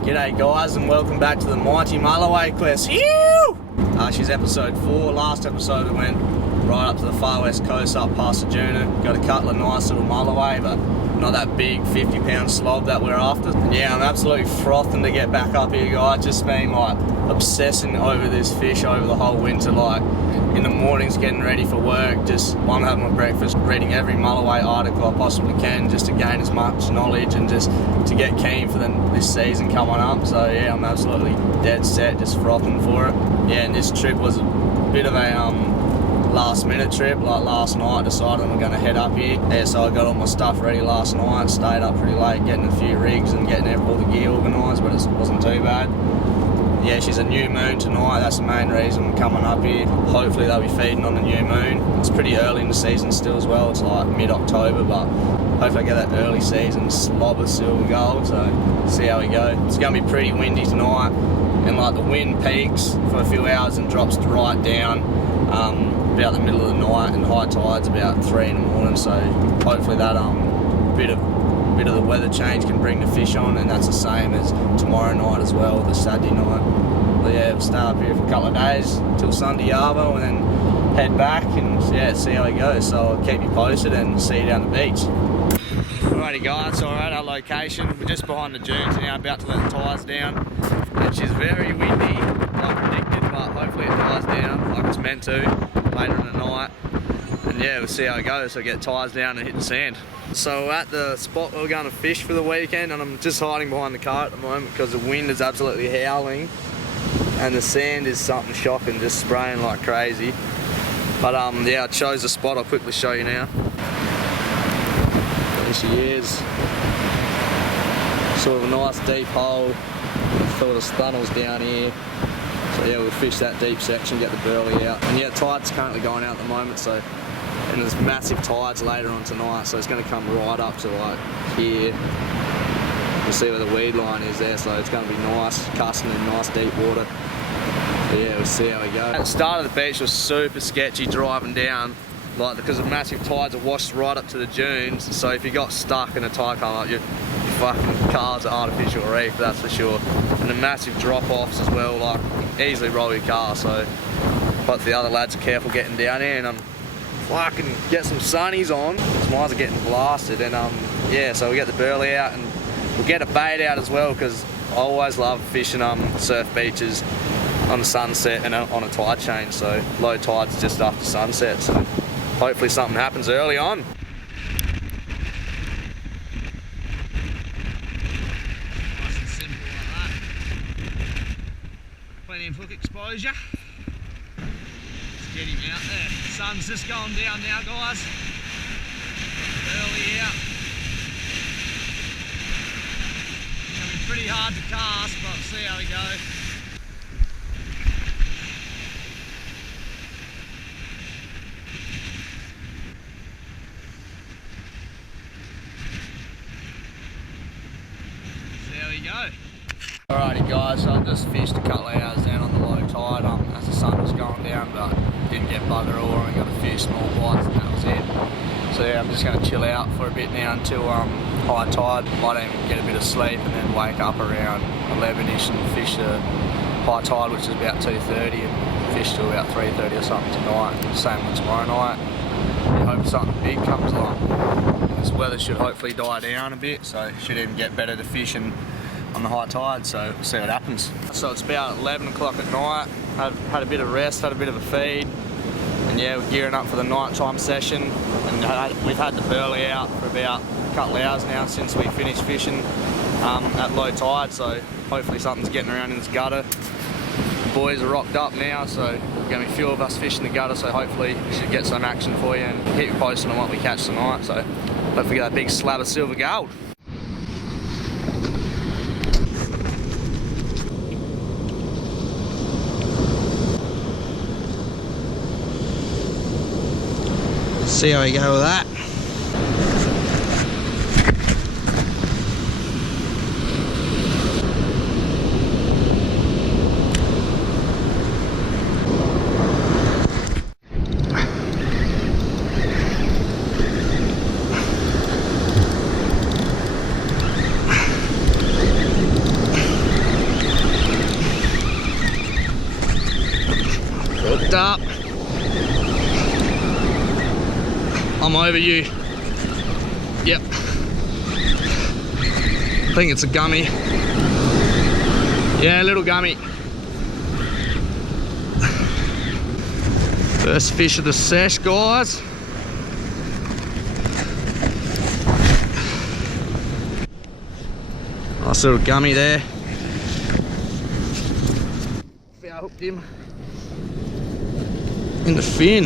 G'day guys and welcome back to the mighty Mulloway quest. She's episode 4. Last episode we went right up to the far west coast, up past Sajuna. Got a couple of nice little Mulloway, but not that big 50-pound slob that we're after. And yeah, I'm absolutely frothing to get back up here, guys. Just been like obsessing over this fish over the whole winter. Like in the mornings getting ready for work, just I'm having my breakfast, reading every Mulloway article I possibly can just to gain as much knowledge and just to get keen for this season coming up. So yeah, I'm absolutely dead set, just frothing for it. Yeah, and this trip was a bit of a last minute trip. Like last night I decided we're going to head up here. Yeah, so I got all my stuff ready last night, stayed up pretty late getting a few rigs and getting all the gear organised, but it wasn't too bad. Yeah, she's a new moon tonight, that's the main reason we're coming up here. Hopefully they'll be feeding on the new moon. It's pretty early in the season still as well, it's like mid-October, but hopefully I get that early season slob of silver gold, so see how we go. It's going to be pretty windy tonight, and like the wind peaks for a few hours and drops right down about the middle of the night, and high tide's about 3 in the morning, so hopefully that bit of the weather change can bring the fish on, and that's the same as tomorrow night as well, the Saturday night. But yeah, we'll stay up here for a couple of days till Sunday Arvo and then head back and yeah, see how it goes. So I'll keep you posted and see you down the beach. Alrighty guys, so we're at our location. We're just behind the dunes now, about to let the tides down. And she's very windy, like predicted, but hopefully it dies down like it's meant to later in the night. And yeah, we'll see how it goes, so get tides down and hit the sand. So we're at the spot where we're going to fish for the weekend, and I'm just hiding behind the car at the moment because the wind is absolutely howling and the sand is something shocking, just spraying like crazy. But yeah, I chose the spot. I'll quickly show you now. There she is. Sort of a nice deep hole. Thought of funnels down here. So yeah, we'll fish that deep section, get the burley out. And yeah, tide's currently going out at the moment, so and there's massive tides later on tonight, so it's going to come right up to like here. You'll see where the weed line is there, so it's going to be nice, casting in nice deep water. But yeah, we'll see how we go. At the start of the beach was super sketchy driving down, like because the massive tides are washed right up to the dunes, so if you got stuck in a tide come up, your fucking car's an artificial reef, that's for sure. And the massive drop-offs as well, like easily roll your car, so but the other lads are careful getting down there, and fucking get some sunnies on. These mines are getting blasted, and yeah, so we get the burley out and we'll get a bait out as well, because I always love fishing surf beaches on the sunset and on a tide change, so low tide's just after sunset, so hopefully something happens early on. Nice and simple like that. Plenty of hook exposure. Get him out there. Sun's just going down now, guys. Early out. It's going to be pretty hard to cast, but we'll see how we go. See how we go. Alrighty guys, so I just fished a couple of hours down on the low tide as the sun was going down, but didn't get bugger all, and got a few small bites and that was it. So yeah, I'm just going to chill out for a bit now until high tide. Might even get a bit of sleep and then wake up around 11ish and fish the high tide, which is about 2:30, and fish till about 3:30 or something tonight. Same with tomorrow night. I hope something big comes along. This weather should hopefully die down a bit, so it should even get better to fish and on the high tide, so we'll see what happens. So it's about 11 o'clock at night, had a bit of rest, had a bit of a feed, and yeah, we're gearing up for the nighttime session, and we've had the burley out for about a couple of hours now since we finished fishing at low tide, so hopefully something's getting around in this gutter. The boys are rocked up now, so there's going to be a few of us fishing the gutter, so hopefully we should get some action for you and keep you posted on what we catch tonight, so hopefully get that big slab of silver gold. See how we go with that. hooked up. I'm over you. Yep. I think it's a gummy. Yeah, little gummy. First fish of the sesh, guys. Nice little gummy there. I hooked him in the fin.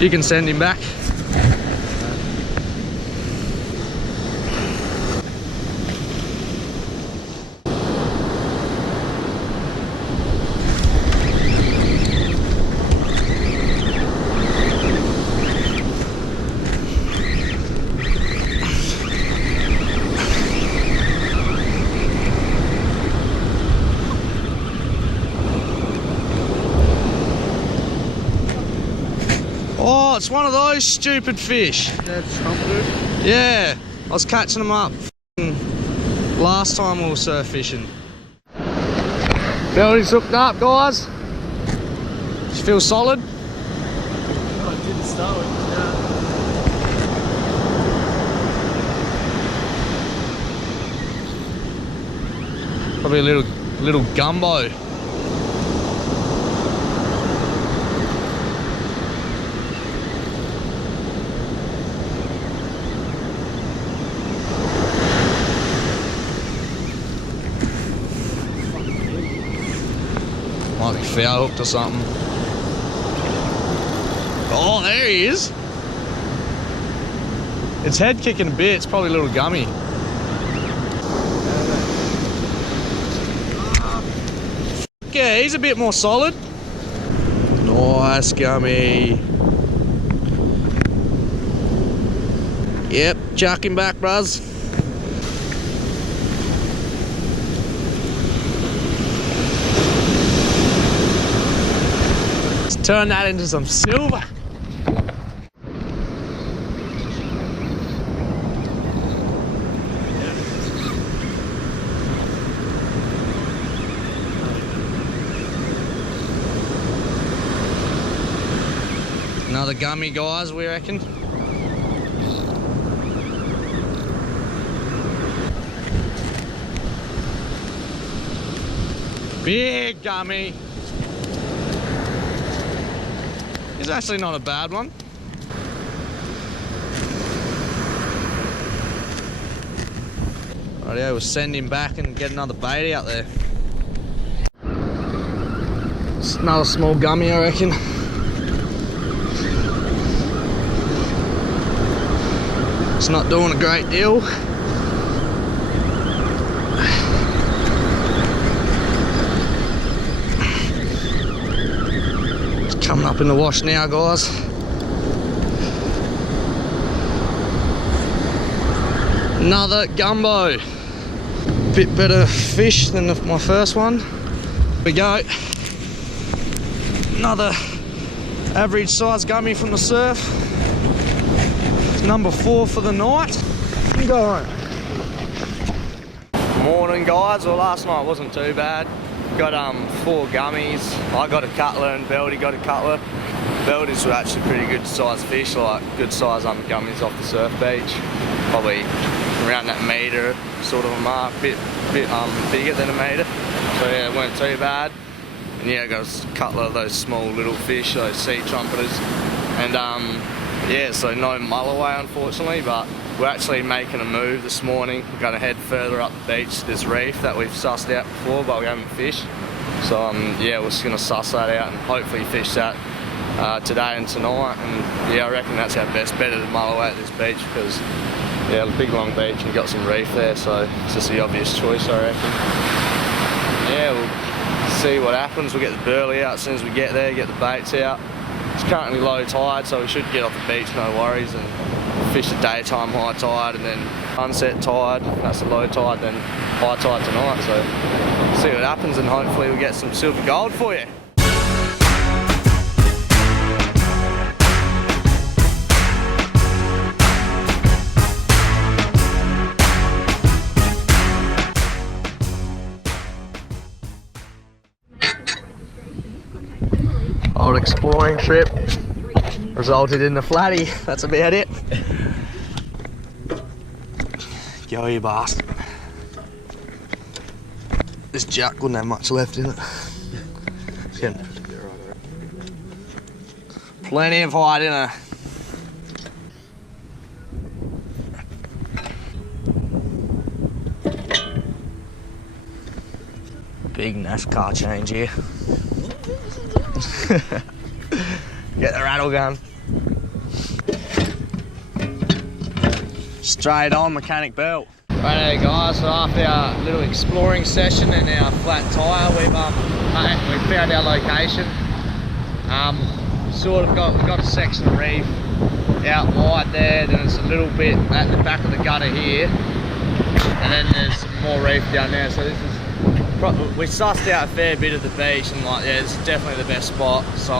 You can send him back. Oh, it's one of those stupid fish. That's comforted. Yeah, I was catching them up last time we were surf fishing. Belly's hooked up, guys. You feel solid? I didn't start with, yeah. Probably a little gumbo. Might be foul hooked or something. Oh, there he is. Its head kicking a bit. It's probably a little gummy. Yeah, he's a bit more solid. Nice gummy. Yep, chuck him back, bruz. Turn that into some silver. Another gummy, guys, we reckon. Big gummy. It's actually not a bad one. Rightio, we'll send him back and get another bait out there. It's another small gummy, I reckon. It's not doing a great deal. Coming up in the wash now, guys. Another gumbo. Bit better fish than my first one. Here we go. Another average size gummy from the surf. It's number 4 for the night. Go home. Morning, guys. Well, last night wasn't too bad. Got 4 gummies. I got a cutler and Beldy got a cutler. Beldies were actually pretty good sized fish, like good size gummies off the surf beach. Probably around that metre sort of a mark, bit bigger than a metre. So yeah, it weren't too bad. And yeah, I got a cutler of those small little fish, those sea trumpeters. And yeah, so no Mulloway unfortunately, but we're actually making a move this morning. We're going to head further up the beach to this reef that we've sussed out before, but we haven't fished. So yeah, we're just going to suss that out and hopefully fish that today and tonight. And yeah, I reckon that's our best bet of the Mulloway at this beach because yeah, a big long beach and you've got some reef there, so it's just the obvious choice, I reckon. Yeah, we'll see what happens. We'll get the burley out as soon as we get there, get the baits out. It's currently low tide, so we should get off the beach, no worries, and fish the daytime high tide and then sunset tide, that's the low tide, then high tide tonight. So see what happens and hopefully we'll get some silver gold for you. Old exploring trip resulted in the flatty. That's about it. Go, you bastard. This jack wouldn't have much left in it. It's getting plenty of height in her. Big NASCAR change here. Get the rattle gun. Straight on mechanic belt. Righto guys, so after our little exploring session and our flat tyre, we've found our location. Sort of got a section of reef out wide there, then there's a little bit at the back of the gutter here, and then there's some more reef down there. So this is we sussed out a fair bit of the beach, and like, yeah, this is definitely the best spot. So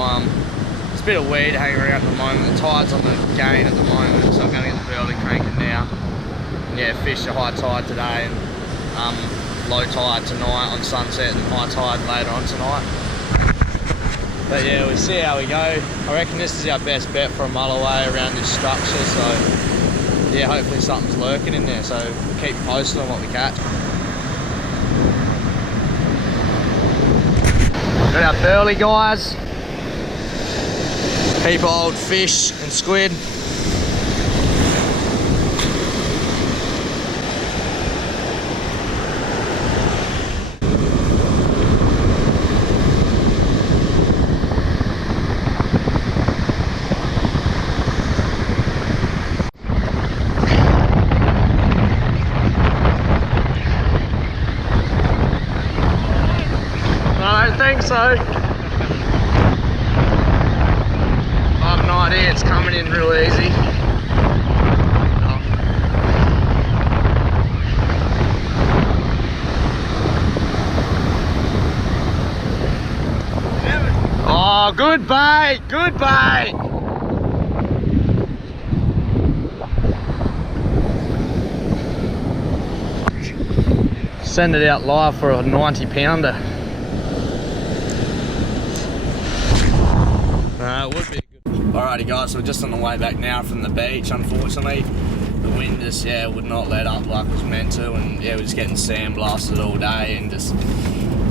it's a bit of weed hanging around at the moment. The tide's on the gain at the moment, so I'm going to get the burley cranking now. And yeah, fish a high tide today, and low tide tonight on sunset, and high tide later on tonight. But yeah, we'll see how we go. I reckon this is our best bet for a Mulloway around this structure. So yeah, hopefully something's lurking in there. So we'll keep posting on what we catch. Got our burley, guys. Heap of old fish and squid. I don't think so. I have no idea, it's coming in real easy. Oh, good bait, good bait. Send it out live for a 90 pounder. It would be good. Alrighty guys, so we're just on the way back now from the beach. Unfortunately, the wind just would not let up like it was meant to, and yeah, we're just getting sandblasted all day and just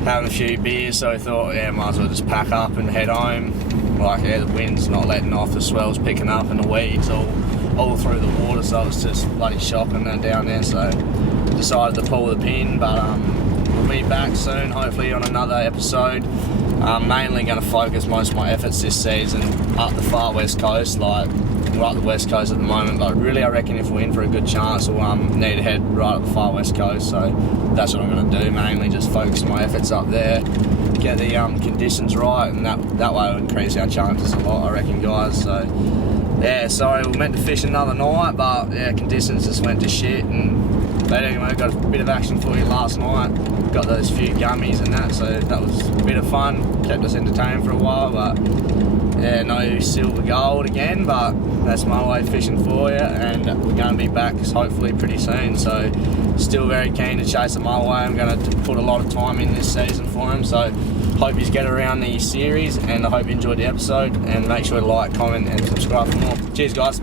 having a few beers. So we thought, yeah, might as well just pack up and head home. Like, yeah, the wind's not letting off, the swell's picking up, and the weeds all through the water. So it's just bloody shocking down there. So decided to pull the pin, but we'll be back soon, hopefully on another episode. I'm mainly going to focus most of my efforts this season up the far west coast. Like, we're up the west coast at the moment, but really I reckon if we're in for a good chance, we'll need to head right up the far west coast. So that's what I'm going to do, mainly just focus my efforts up there, get the conditions right, and that way it'll increase our chances a lot, I reckon, guys. So yeah, sorry, we were meant to fish another night, but yeah, conditions just went to shit. But anyway, got a bit of action for you last night. Got those few gummies and that, so that was a bit of fun. Kept us entertained for a while, but yeah, no silver gold again, but that's Mulloway fishing for you, and we're going to be back hopefully pretty soon. So still very keen to chase a Mulloway. I'm going to put a lot of time in this season for him, so hope you get around the series, and I hope you enjoyed the episode, and make sure to like, comment and subscribe for more. Cheers guys.